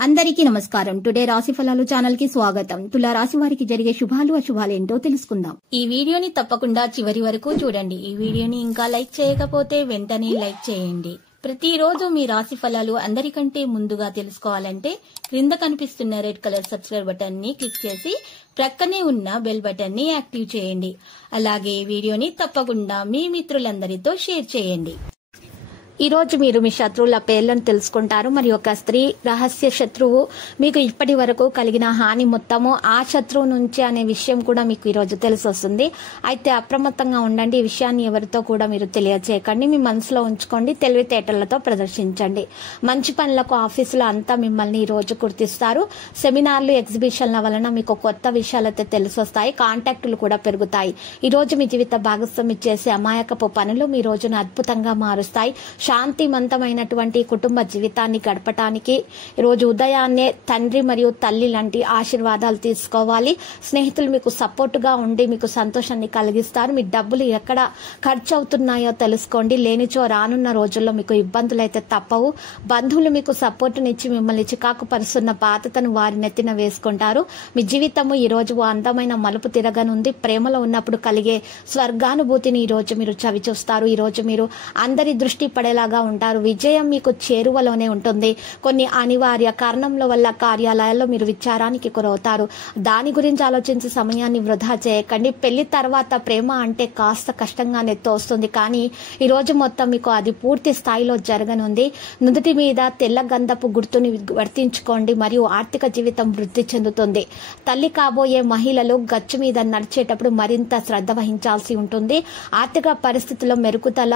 అందరికీ నమస్కారం. టుడే రాశి ఫలాలు ఛానల్ కి స్వాగతం. తులా రాశి వారికి జరిగే శుభాలు అశుభాలు ఏంటో తెలుసుకుందాం. ఈ వీడియోని తప్పకుండా చివరి వరకు చూడండి. ఈ వీడియోని ఇంకా లైక్ చేయకపోతే వెంటనే లైక్ చేయండి. ప్రతిరోజు మీ రాశి ఫలాలు అందరికంటే ముందుగా తెలుసుకోవాలంటే క్రింద కనిపిస్తున్న రెడ్ కలర్ సబ్స్క్రైబ్ బటన్ ని క్లిక్ చేసి ప్రక్కనే ఉన్న బెల్ బటన్ ని యాక్టివ్ చేయండి. అలాగే వీడియోని తప్పకుండా మీ మిత్రులందరితో షేర్ చేయండి. ఈ రోజు మీరు మీ శత్రువుల పేర్లను తెలుసుకుంటారు. మరి ఒక స్త్రీ రహస్య శత్రువు మీకు ఇప్పటి వరకు కలిగిన హాని మొత్తము ఆ శత్రువు నుంచి అనే విషయం కూడా మీకు ఈ రోజు తెలిసి వస్తుంది. అయితే అప్రమత్తంగా ఉండండి. ఈ విషయాన్ని ఎవరితో కూడా మీరు తెలియచేయకండి. మీ మనసులో ఉంచుకోండి. తెలివితేటలతో ప్రదర్శించండి. మంచి పనులకు ఆఫీసులో అంతా మిమ్మల్ని ఈ రోజు గుర్తిస్తారు. సెమినార్లు ఎగ్జిబిషన్ల వలన మీకు కొత్త విషయాలైతే తెలిసి వస్తాయి. కాంటాక్టులు కూడా పెరుగుతాయి. ఈ రోజు మీ జీవిత భాగస్వామి చేసే అమాయకపు పనులు మీ రోజును అద్భుతంగా మారుస్తాయి. శాంతివంతమైనటువంటి కుటుంబ జీవితాన్ని గడపటానికి రోజు ఉదయాన్నే తండ్రి మరియు తల్లి లాంటి ఆశీర్వాదాలు తీసుకోవాలి. స్నేహితులు మీకు సపోర్టుగా ఉండి మీకు సంతోషాన్ని కలిగిస్తారు. మీ డబ్బులు ఎక్కడ ఖర్చు అవుతున్నాయో తెలుసుకోండి. లేనిచో రానున్న రోజుల్లో మీకు ఇబ్బందులు అయితే తప్పవు. బంధువులు మీకు సపోర్టునిచ్చి మిమ్మల్ని చికాకు పరుస్తున్న బాధ్యతను వారి నెత్తిన వేసుకుంటారు. మీ జీవితము ఈ రోజు అందమైన మలుపు తిరగనుంది. ప్రేమలో ఉన్నప్పుడు కలిగే స్వర్గానుభూతిని ఈ రోజు మీరు చవి చూస్తారు. ఈ రోజు మీరు అందరి దృష్టి పడేలాగా ఉంటారు. విజయం మీకు చేరువలోనే ఉంటుంది. కొన్ని అనివార్య కారణంల వల్ల కార్యాలయాల్లో మీరు విచారానికి గురవుతారు. దాని గురించి ఆలోచించే సమయాన్ని వృధా చేయకండి. పెళ్లి తర్వాత ప్రేమ అంటే కాస్త కష్టంగానే తోస్తుంది. కానీ ఈ రోజు మొత్తం మీకు అది పూర్తి స్థాయిలో జరగనుంది. నుదుటి మీద తెల్ల గంధపు గుర్తుని వర్తించుకోండి మరియు ఆర్థిక జీవితం వృద్ధి చెందుతుంది. తల్లి కాబోయే మహిళలు గచ్చు మీద నడిచేటప్పుడు మరింత శ్రద్ధ వహించాల్సి ఉంటుంది. ఆర్థిక పరిస్థితుల్లో మెరుగుదల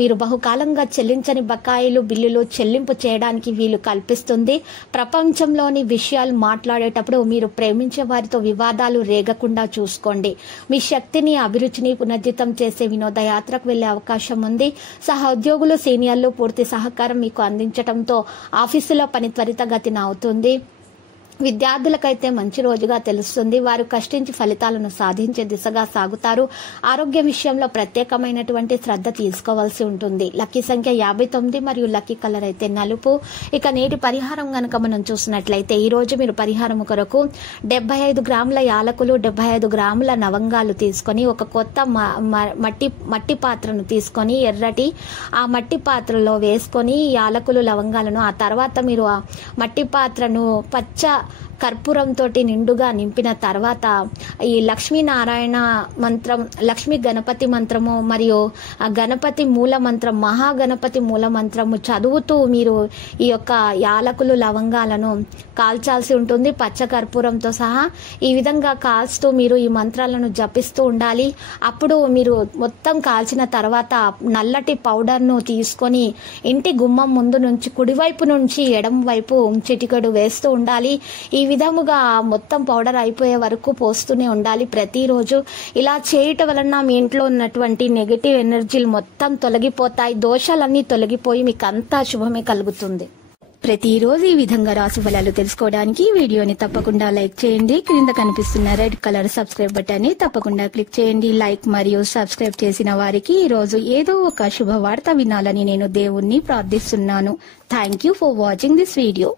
మీరు బహుకాలంగా చెల్లించని బకాయిలు బిల్లులు చెల్లింపు చేయడానికి వీలు కల్పిస్తుంది. ప్రపంచంలోని విషయాలు మాట్లాడేటప్పుడు మీరు ప్రేమించే వారితో వివాదాలు రేగకుండా చూసుకోండి. మీ శక్తిని అభిరుచిని పునర్జితం చేసే వినోదయాత్రకు వెళ్లే అవకాశం ఉంది. సహోద్యోగులు సీనియర్లు పూర్తి సహకారం మీకు అందించడంతో ఆఫీసులో పని త్వరితగతిన అవుతుంది. విద్యార్థులకైతే మంచి రోజుగా తెలుస్తుంది. వారు కష్టించి ఫలితాలను సాధించే దిశగా సాగుతారు. ఆరోగ్య విషయంలో ప్రత్యేకమైనటువంటి శ్రద్ధ తీసుకోవాల్సి ఉంటుంది. లక్కీ సంఖ్య 59 మరియు లక్కీ కలర్ అయితే నలుపు. ఇక నేటి పరిహారం గనక మనం చూసినట్లయితే ఈ రోజు మీరు పరిహారం కొరకు 75 గ్రాముల యాలకులు 75 గ్రాముల లవంగాలు తీసుకొని ఒక కొత్త మట్టి పాత్రను తీసుకొని ఎర్రటి ఆ మట్టి పాత్రలో వేసుకొని యాలకులు లవంగాలను ఆ తర్వాత మీరు ఆ మట్టి పాత్రను పచ్చ కర్పూరంతో నిండుగా నింపిన తర్వాత ఈ లక్ష్మీనారాయణ మంత్రం, లక్ష్మీ గణపతి మంత్రము మరియు గణపతి మూల మంత్రం, మహాగణపతి మూల మంత్రము చదువుతూ మీరు ఈ యొక్క యాలకులు లవంగాలను కాల్చాల్సి ఉంటుంది. పచ్చ కర్పూరంతో సహా ఈ విధంగా కాల్స్తూ మీరు ఈ మంత్రాలను జపిస్తూ ఉండాలి. అప్పుడు మీరు మొత్తం కాల్చిన తర్వాత నల్లటి పౌడర్ను తీసుకొని ఇంటి గుమ్మం ముందు నుంచి కుడివైపు నుంచి ఎడమ వైపు చిటికెడు వేస్తూ ఉండాలి. ఈ విధముగా మొత్తం పౌడర్ అయిపోయే వరకు పోస్తూనే ఉండాలి ప్రతిరోజు. ఇలా చేయటం వలన మీ ఇంట్లో ఉన్నటువంటి నెగటివ్ ఎనర్జీలు మొత్తం తొలగిపోతాయి. దోషాలన్నీ తొలగిపోయి మీకు అంతా శుభమే కలుగుతుంది. ప్రతిరోజు ఈ విధంగా రాశి ఫలాలు తెలుసుకోవడానికి వీడియోని తప్పకుండా లైక్ చేయండి. క్రింద కనిపిస్తున్న రెడ్ కలర్ సబ్స్క్రైబ్ బటన్ ని తప్పకుండా క్లిక్ చేయండి. లైక్ మరియు సబ్స్క్రైబ్ చేసిన వారికి ఈ రోజు ఏదో ఒక శుభవార్త వినాలని నేను దేవుణ్ణి ప్రార్థిస్తున్నాను. Thank you for watching this video.